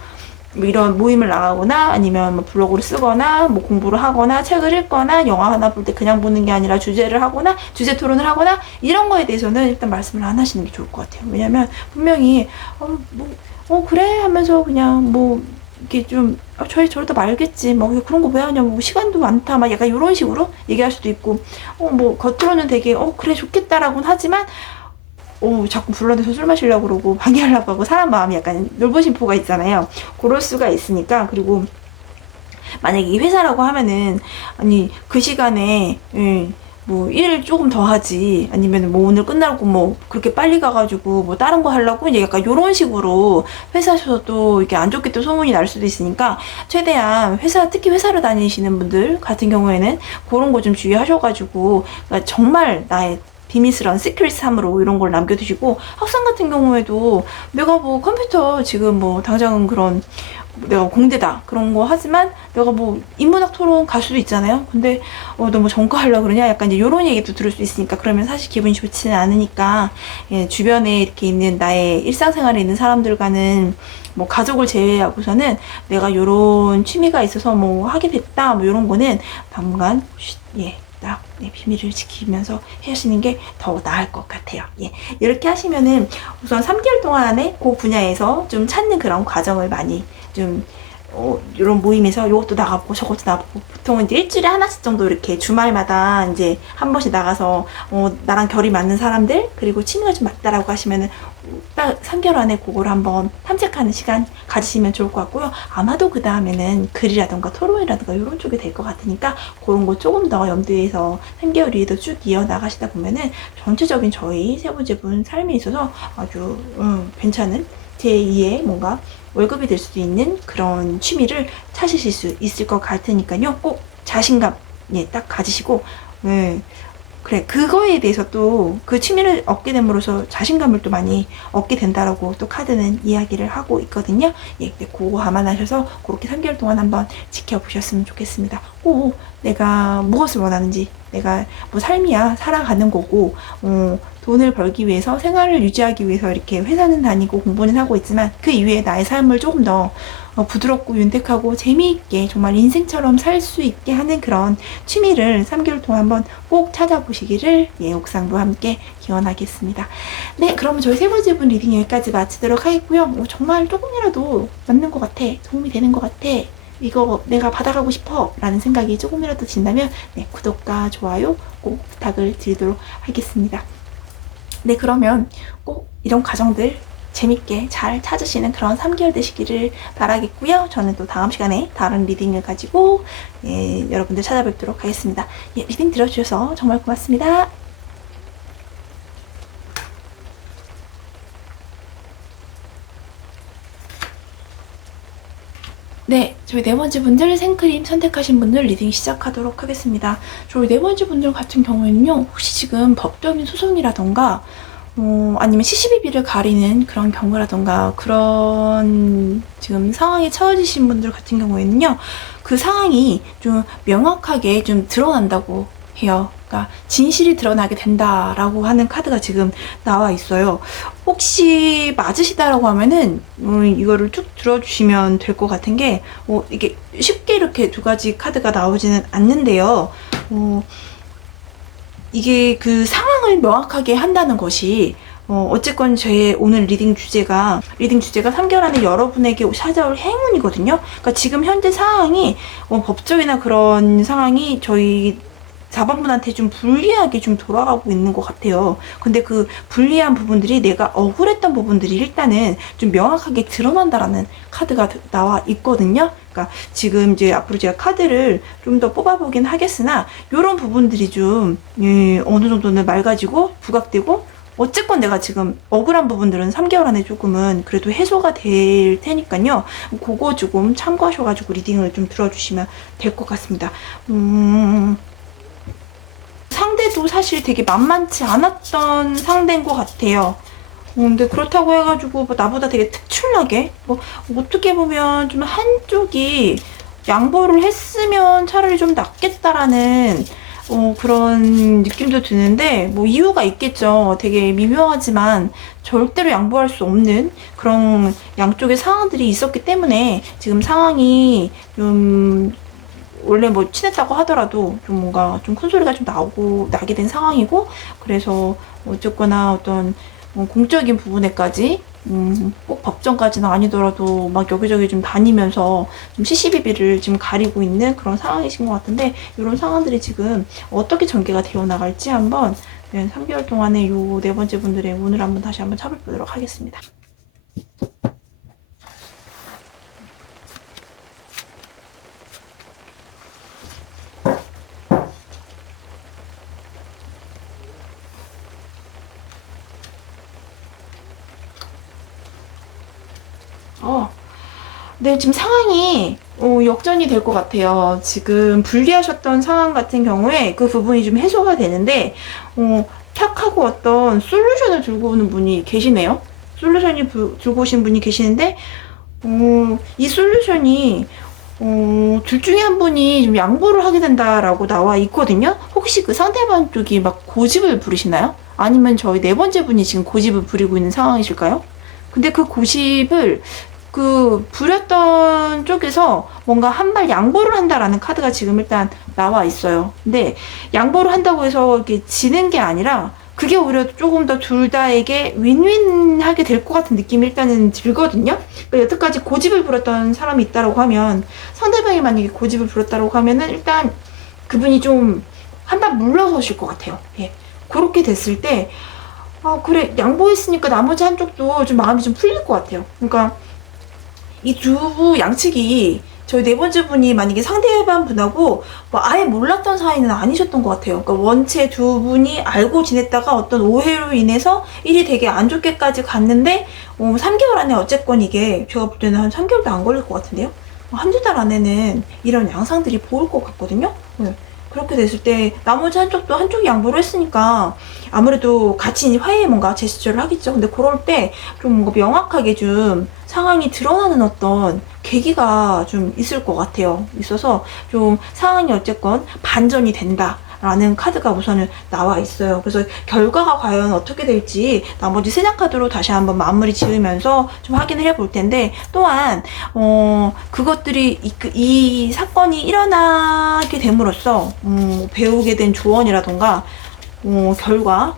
이런 모임을 나가거나 아니면 뭐 블로그를 쓰거나 뭐 공부를 하거나 책을 읽거나 영화 하나 볼 때 그냥 보는 게 아니라 주제를 하거나 주제 토론을 하거나 이런 거에 대해서는 일단 말씀을 안 하시는 게 좋을 것 같아요. 왜냐면 분명히 그래 하면서 그냥 뭐 이렇게 좀 저러다 말겠지 뭐 그런 거 왜 하냐 뭐 시간도 많다 막 약간 이런 식으로 얘기할 수도 있고, 뭐 겉으로는 되게 그래 좋겠다라고는 하지만 자꾸 불러내서 술 마시려고 그러고 방해하려고 하고, 사람 마음이 약간 놀부심포가 있잖아요. 그럴 수가 있으니까. 그리고 만약에 이 회사라고 하면은 아니 그 시간에 뭐 일을 조금 더 하지, 아니면 뭐 오늘 끝나고 뭐 그렇게 빨리 가가지고 뭐 다른 거 하려고, 이제 약간 요런 식으로 회사에서도 이게 안 좋게 또 소문이 날 수도 있으니까 최대한 특히 회사를 다니시는 분들 같은 경우에는 그런 거 좀 주의하셔가지고, 그러니까 정말 나의 비밀스러운 시크릿함으로 이런 걸 남겨두시고, 학생 같은 경우에도 내가 뭐 컴퓨터 지금 뭐 당장은 그런 내가 공대다 그런 거 하지만 내가 뭐 인문학 토론 갈 수도 있잖아요. 근데 너 뭐 전과하려고 그러냐, 약간 이제 이런 얘기도 들을 수 있으니까, 그러면 사실 기분이 좋지는 않으니까, 주변에 이렇게 있는 나의 일상생활에 있는 사람들과는 뭐 가족을 제외하고서는 내가 요런 취미가 있어서 뭐 하게 됐다 뭐 요런 거는 당분간 딱 비밀을 지키면서 하시는 게 더 나을 것 같아요. 이렇게 하시면은 우선 3개월 동안 안에 그 분야에서 좀 찾는 그런 과정을 많이 좀 이런 모임에서 이것도 나가보고 저것도 나가보고, 보통은 이제 일주일에 하나씩 정도 이렇게 주말마다 이제 한 번씩 나가서 나랑 결이 맞는 사람들, 그리고 취미가 좀 맞다라고 하시면은 딱 3개월 안에 그걸 한번 탐색하는 시간 가지시면 좋을 것 같고요. 아마도 그 다음에는 글이라던가 토론이라던가 이런 쪽이 될 것 같으니까 그런 거 조금 더 염두에서 3개월 이후에도 쭉 이어나가시다 보면은 전체적인 저희 세 번째 분 삶에 있어서 아주 괜찮은 제2의 뭔가 월급이 될 수도 있는 그런 취미를 찾으실 수 있을 것 같으니까요. 꼭 자신감 딱 가지시고, 그래, 그거에 대해서 또 그 취미를 얻게 됨으로써 자신감을 또 많이 얻게 된다라고 또 카드는 이야기를 하고 있거든요. 그거 감안하셔서 그렇게 3개월 동안 한번 지켜보셨으면 좋겠습니다. 내가 무엇을 원하는지, 내가 뭐 삶이야 살아가는 거고, 돈을 벌기 위해서, 생활을 유지하기 위해서 이렇게 회사는 다니고 공부는 하고 있지만 그 이외에 나의 삶을 조금 더 부드럽고 윤택하고 재미있게 정말 인생처럼 살 수 있게 하는 그런 취미를 3개월 동안 한번 꼭 찾아보시기를 옥상도 함께 기원하겠습니다. 네, 그러면 저희 세 번째 분 리딩 여기까지 마치도록 하겠고요. 정말 조금이라도 맞는 것 같아, 도움이 되는 것 같아, 이거 내가 받아가고 싶어 라는 생각이 조금이라도 든다면 구독과 좋아요 꼭 부탁을 드리도록 하겠습니다. 네, 그러면 꼭 이런 과정들 재밌게 잘 찾으시는 그런 3개월 되시기를 바라겠고요. 저는 또 다음 시간에 다른 리딩을 가지고 여러분들 찾아뵙도록 하겠습니다. 리딩 들어주셔서 정말 고맙습니다. 네, 저희 네 번째 분들 생크림 선택하신 분들 리딩 시작하도록 하겠습니다. 저희 네 번째 분들 같은 경우에는요, 혹시 지금 법적인 소송이라던가 아니면 시시비비를 가리는 그런 경우라던가 그런 지금 상황에 처해지신 분들 같은 경우에는요, 그 상황이 좀 명확하게 좀 드러난다고 해요. 그러니까 진실이 드러나게 된다라고 하는 카드가 지금 나와 있어요. 혹시 맞으시다라고 하면은 이거를 쭉 들어주시면 될 것 같은 게, 이게 쉽게 이렇게 두 가지 카드가 나오지는 않는데요. 이게 그 상황을 명확하게 한다는 것이, 어쨌건 제 오늘 리딩 주제가 3개월 안에 여러분에게 찾아올 행운이거든요. 그러니까 지금 현재 상황이 법적이나 그런 상황이 저희 4번분한테 좀 불리하게 좀 돌아가고 있는 것 같아요. 근데 그 불리한 부분들이, 내가 억울했던 부분들이 일단은 좀 명확하게 드러난다라는 카드가 나와 있거든요. 그러니까 지금 이제 앞으로 제가 카드를 좀 더 뽑아보긴 하겠으나, 요런 부분들이 좀 어느 정도는 맑아지고 부각되고, 어쨌건 내가 지금 억울한 부분들은 3개월 안에 조금은 그래도 해소가 될 테니까요. 그거 조금 참고하셔가지고 리딩을 좀 들어주시면 될 것 같습니다. 상대도 사실 되게 만만치 않았던 상대인 것 같아요. 근데 그렇다고 해가지고 뭐 나보다 되게 특출나게, 어떻게 보면 좀 한쪽이 양보를 했으면 차라리 좀 낫겠다라는 그런 느낌도 드는데, 이유가 있겠죠. 되게 미묘하지만 절대로 양보할 수 없는 그런 양쪽의 상황들이 있었기 때문에 지금 상황이 좀, 원래 친했다고 하더라도 좀 뭔가 좀 큰 소리가 좀 나게 된 상황이고, 그래서 어쨌거나 어떤 공적인 부분에까지 꼭 법정까지는 아니더라도 막 여기저기 좀 다니면서 좀 시시비비를 지금 가리고 있는 그런 상황이신 것 같은데, 이런 상황들이 지금 어떻게 전개가 되어 나갈지 한번 3개월 동안에 요 네 번째 분들의 운을 한번 다시 한번 잡아보도록 하겠습니다. 네, 지금 상황이 역전이 될 것 같아요. 지금 불리하셨던 상황 같은 경우에 그 부분이 좀 해소가 되는데 탁하고 어떤 솔루션을 들고 오는 분이 계시네요. 솔루션이 들고 오신 분이 계시는데 이 솔루션이 둘 중에 한 분이 좀 양보를 하게 된다라고 나와 있거든요. 혹시 그 상대방 쪽이 막 고집을 부리시나요? 아니면 저희 네 번째 분이 지금 고집을 부리고 있는 상황이실까요? 근데 그 고집을 부렸던 쪽에서 뭔가 한 발 양보를 한다라는 카드가 지금 일단 나와 있어요. 근데 양보를 한다고 해서 이렇게 지는 게 아니라 그게 오히려 조금 더 둘 다에게 윈윈하게 될 것 같은 느낌이 일단은 들거든요. 그러니까 여태까지 고집을 부렸던 사람이 있다라고 하면 상대방이 만약에 고집을 부렸다고 하면은 일단 그분이 좀 한 발 물러서실 것 같아요. 예. 그렇게 됐을 때 그래 양보했으니까 나머지 한쪽도 좀 마음이 좀 풀릴 것 같아요. 그러니까 이 두 양측이 저희 네 번째 분이 만약에 상대방 분하고 뭐 아예 몰랐던 사이는 아니셨던 것 같아요. 그러니까 원체 두 분이 알고 지냈다가 어떤 오해로 인해서 일이 되게 안 좋게까지 갔는데 3개월 안에 어쨌건 이게 제가 볼 때는 한 3개월도 안 걸릴 것 같은데요. 한두 달 안에는 이런 양상들이 보일 것 같거든요. 네. 그렇게 됐을 때 나머지 한쪽도 한쪽이 양보를 했으니까 아무래도 같이 화해에 뭔가 제스처를 하겠죠. 근데 그럴 때 좀 뭔가 명확하게 좀 상황이 드러나는 어떤 계기가 좀 있을 것 같아요. 있어서 좀 상황이 어쨌건 반전이 된다. 라는 카드가 우선은 나와 있어요. 그래서 결과가 과연 어떻게 될지 나머지 세 장 카드로 다시 한번 마무리 지으면서 좀 확인을 해볼 텐데, 또한 그것들이 이 사건이 일어나게 됨으로써 배우게 된 조언이라던가 결과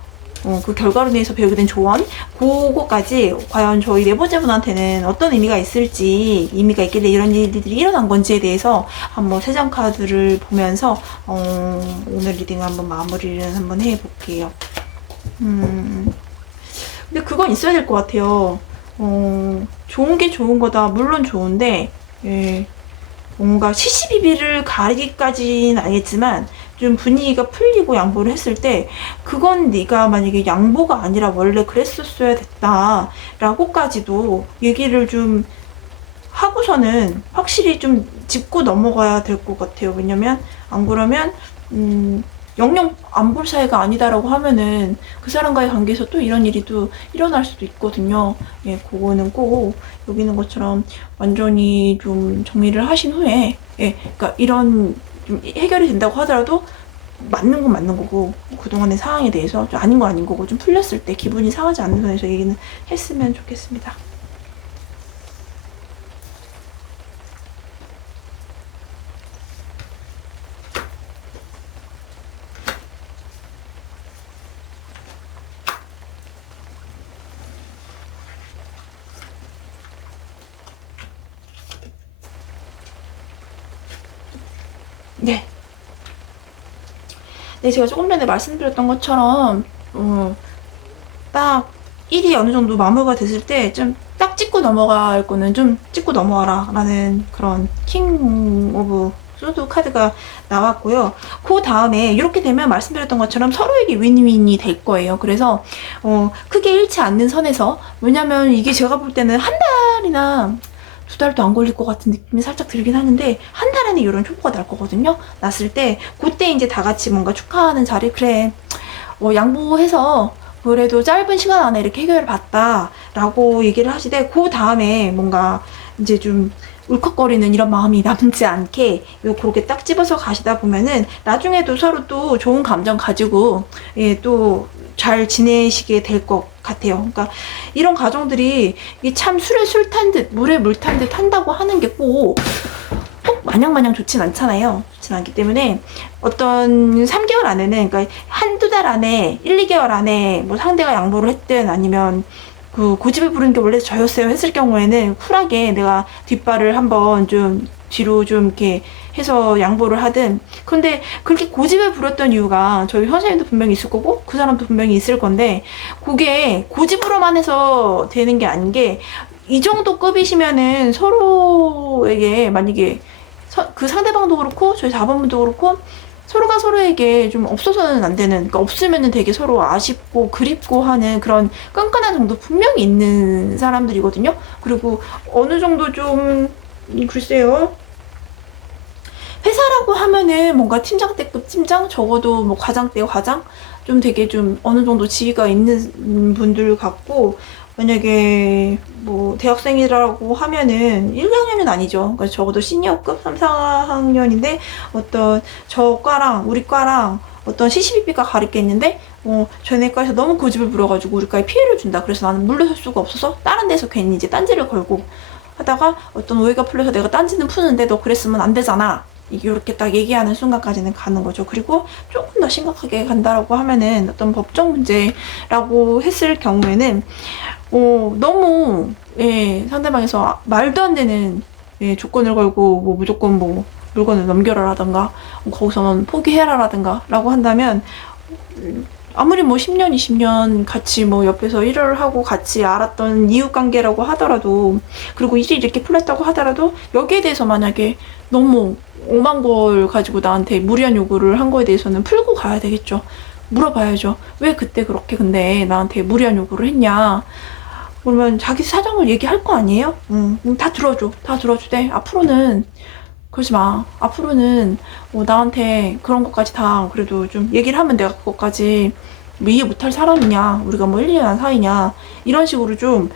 그 결과로 인해서 배우게 된 조언, 그거까지 과연 저희 네 번째 분한테는 어떤 의미가 있을지, 의미가 있길래 이런 일들이 일어난 건지에 대해서 한번 세 장 카드를 보면서 오늘 리딩 한번 마무리를 한번 해볼게요. 근데 그건 있어야 될 것 같아요. 좋은 게 좋은 거다. 물론 좋은데, 예, 뭔가 시시비비를 가리기까지는 아니겠지만 좀 분위기가 풀리고 양보를 했을 때 그건 네가 만약에 양보가 아니라 원래 그랬었어야 됐다 라고까지도 얘기를 좀 하고서는 확실히 좀 짚고 넘어가야 될 것 같아요. 왜냐면 안 그러면 영영 안 볼 사이가 아니다라고 하면은 그 사람과의 관계에서 또 이런 일이 또 일어날 수도 있거든요. 예, 그거는 꼭 여기 있는 것처럼 완전히 좀 정리를 하신 후에, 예, 그러니까 이런 좀 해결이 된다고 하더라도 맞는 건 맞는 거고 그동안의 상황에 대해서 좀 아닌 건 아닌 거고 좀 풀렸을 때 기분이 상하지 않는 선에서 얘기는 했으면 좋겠습니다. 네. 네, 제가 조금 전에 말씀드렸던 것처럼, 딱 일이 어느 정도 마무리가 됐을 때 좀 딱 찍고 넘어갈 거는 좀 찍고 넘어가라 라는 그런 킹 오브 소드 카드가 나왔고요. 그 다음에 이렇게 되면 말씀드렸던 것처럼 서로에게 윈윈이 될 거예요. 그래서 크게 잃지 않는 선에서, 왜냐면 이게 제가 볼 때는 한 달이나 두 달도 안 걸릴 것 같은 느낌이 살짝 들긴 하는데 한 달 안에 이런 촉구가 날 거거든요. 났을 때 그때 이제 다 같이 뭔가 축하하는 자리, 그래 양보해서 그래도 짧은 시간 안에 이렇게 해결을 봤다라고 얘기를 하시되, 그 다음에 뭔가 이제 좀 울컥거리는 이런 마음이 남지 않게 그렇게 딱 집어서 가시다 보면은 나중에도 서로 또 좋은 감정 가지고, 예, 또 잘 지내시게 될 것 같아요. 그러니까 이런 가정들이 이게 참 술에 술 탄 듯 물에 물 탄 듯 한다고 하는 게 꼭 마냥 좋진 않잖아요. 좋진 않기 때문에 어떤 3개월 안에는, 그러니까 한두 달 안에 1, 2개월 안에 뭐 상대가 양보를 했든 아니면 그 고집을 부르는 게 원래 저였어요 했을 경우에는 쿨하게 내가 뒷발을 한번 좀 뒤로 좀 이렇게 해서 양보를 하든. 근데 그렇게 고집을 부렸던 이유가 저희 현사님도 분명히 있을 거고 그 사람도 분명히 있을 건데, 그게 고집으로만 해서 되는 게 아닌 게, 이 정도 급이시면은 서로에게 만약에 그 상대방도 그렇고 저희 4번분도 그렇고 서로가 서로에게 좀 없어서는 안 되는, 그러니까 없으면은 되게 서로 아쉽고 그립고 하는 그런 끈끈한 정도 분명히 있는 사람들이거든요. 그리고 어느 정도 좀 글쎄요. 회사라고 하면은 뭔가 팀장대급 팀장, 적어도 뭐 과장대 과장, 좀 되게 좀 어느 정도 지위가 있는 분들 같고, 만약에 뭐 대학생이라고 하면은 1, 2학년은 아니죠. 그러니까 적어도 시니어급 3, 4학년인데 어떤 저 과랑 우리 과랑 어떤 CCBB가 가릴 게 있는데 저네 과에서 너무 고집을 부려가지고 우리 과에 피해를 준다. 그래서 나는 물러설 수가 없어서 다른 데서 괜히 이제 딴지를 걸고 하다가 어떤 오해가 풀려서 내가 딴지는 푸는데 너 그랬으면 안 되잖아. 이렇게 딱 얘기하는 순간까지는 가는 거죠. 그리고 조금 더 심각하게 간다라고 하면은 어떤 법적 문제라고 했을 경우에는 너무 상대방에서 말도 안 되는 조건을 걸고 뭐 무조건 뭐 물건을 넘겨라라든가 거기서는 포기해라라든가 라고 한다면 아무리 뭐 10년, 20년 같이 뭐 옆에서 일을 하고 같이 알았던 이웃 관계라고 하더라도, 그리고 일이 이렇게 풀렸다고 하더라도 여기에 대해서 만약에 너무 오만 걸 가지고 나한테 무리한 요구를 한 거에 대해서는 풀고 가야 되겠죠. 물어봐야죠. 왜 그때 그렇게 근데 나한테 무리한 요구를 했냐. 그러면 자기 사정을 얘기할 거 아니에요? 다 들어줘. 다 들어주되 앞으로는 그러지 마. 앞으로는 나한테 그런 것까지 다 그래도 좀 얘기를 하면 내가 그것까지 뭐 이해 못할 사람이냐, 우리가 뭐 1, 2년 안 사이냐, 이런 식으로 좀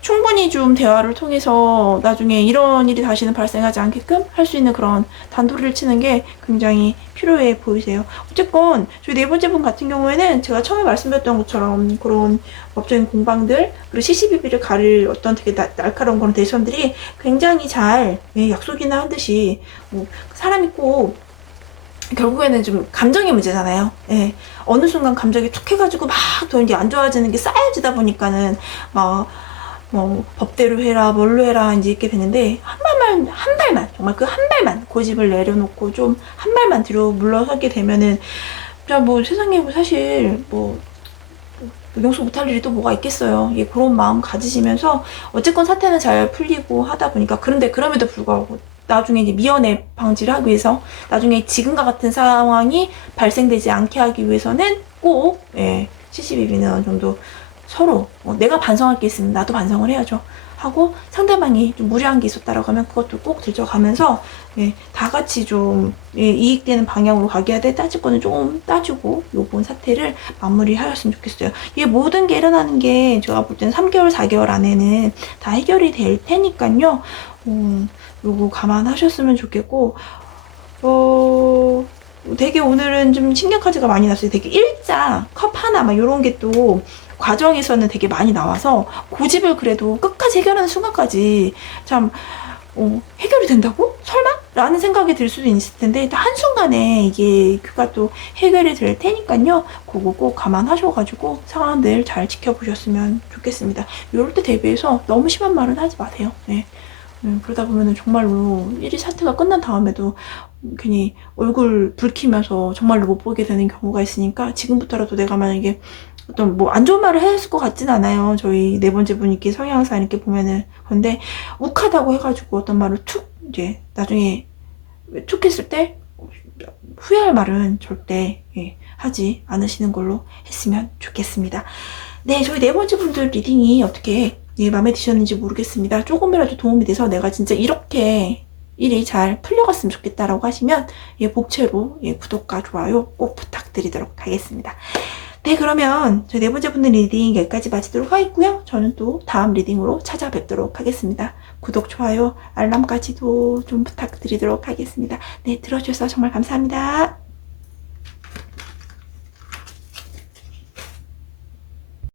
충분히 좀 대화를 통해서 나중에 이런 일이 다시는 발생하지 않게끔 할 수 있는 그런 단도리를 치는 게 굉장히 필요해 보이세요. 어쨌건 저희 네 번째 분 같은 경우에는 제가 처음에 말씀드렸던 것처럼 그런 법적인 공방들, 그리고 CCBB를 가릴 어떤 되게 날카로운 그런 대선들이 굉장히 잘 약속이나 하듯이 사람이 꼭 결국에는 좀 감정의 문제잖아요. 예. 어느 순간 감정이 툭 해가지고 막 더 이제 안 좋아지는 게 쌓여지다 보니까는 막 법대로 해라, 뭘로 해라, 이제 이렇게 되는데, 한 발만, 정말 그 한 발만 고집을 내려놓고 좀 한 발만 뒤로 물러서게 되면은, 야, 뭐 세상에 뭐 사실 용서 못할 일이 또 뭐가 있겠어요. 예, 그런 마음 가지시면서, 어쨌건 사태는 잘 풀리고 하다 보니까, 그런데 그럼에도 불구하고, 나중에 이제 미연에 방지를 하기 위해서, 나중에 지금과 같은 상황이 발생되지 않게 하기 위해서는 꼭, CCBB는 어느 정도 서로 내가 반성할 게 있으면 나도 반성을 해야죠 하고, 상대방이 좀 무리한 게 있었다라고 하면 그것도 꼭 들춰가면서 다 같이 좀 이익되는 방향으로 가게 하되, 따질 거는 조금 따지고 요번 사태를 마무리하였으면 좋겠어요. 이게 모든 게 일어나는 게 제가 볼 때는 3개월 4개월 안에는 다 해결이 될 테니까요. 요거 감안하셨으면 좋겠고, 되게 오늘은 좀 신경카드가 많이 났어요. 되게 일자 컵 하나 막 요런 게 또 과정에서는 되게 많이 나와서, 고집을 그래도 끝까지 해결하는 순간까지 참 해결이 된다고? 설마? 라는 생각이 들 수도 있을 텐데, 한순간에 이게 그가 또 해결이 될 테니까요. 그거 꼭 감안하셔가지고 상황들 잘 지켜보셨으면 좋겠습니다. 요럴 때 대비해서 너무 심한 말은 하지 마세요. 네. 그러다 보면은 정말로 일이 사태가 끝난 다음에도 괜히 얼굴 붉히면서 정말로 못 보게 되는 경우가 있으니까, 지금부터라도 내가 만약에 어떤 뭐 안 좋은 말을 했을 것 같진 않아요. 저희 네 번째 분께 성향상 이렇게 보면은. 근데 욱하다고 해가지고 어떤 말을 툭 이제 나중에 툭 했을 때 후회할 말은 절대 하지 않으시는 걸로 했으면 좋겠습니다. 네, 저희 네 번째 분들 리딩이 어떻게 마음에 드셨는지 모르겠습니다. 조금이라도 도움이 돼서 내가 진짜 이렇게 일이 잘 풀려갔으면 좋겠다라고 하시면 복채로 구독과 좋아요 꼭 부탁드리도록 하겠습니다. 네, 그러면 저희 네 번째 분들 리딩 여기까지 마치도록 하겠고요. 저는 또 다음 리딩으로 찾아뵙도록 하겠습니다. 구독, 좋아요, 알람까지도 좀 부탁드리도록 하겠습니다. 네, 들어주셔서 정말 감사합니다.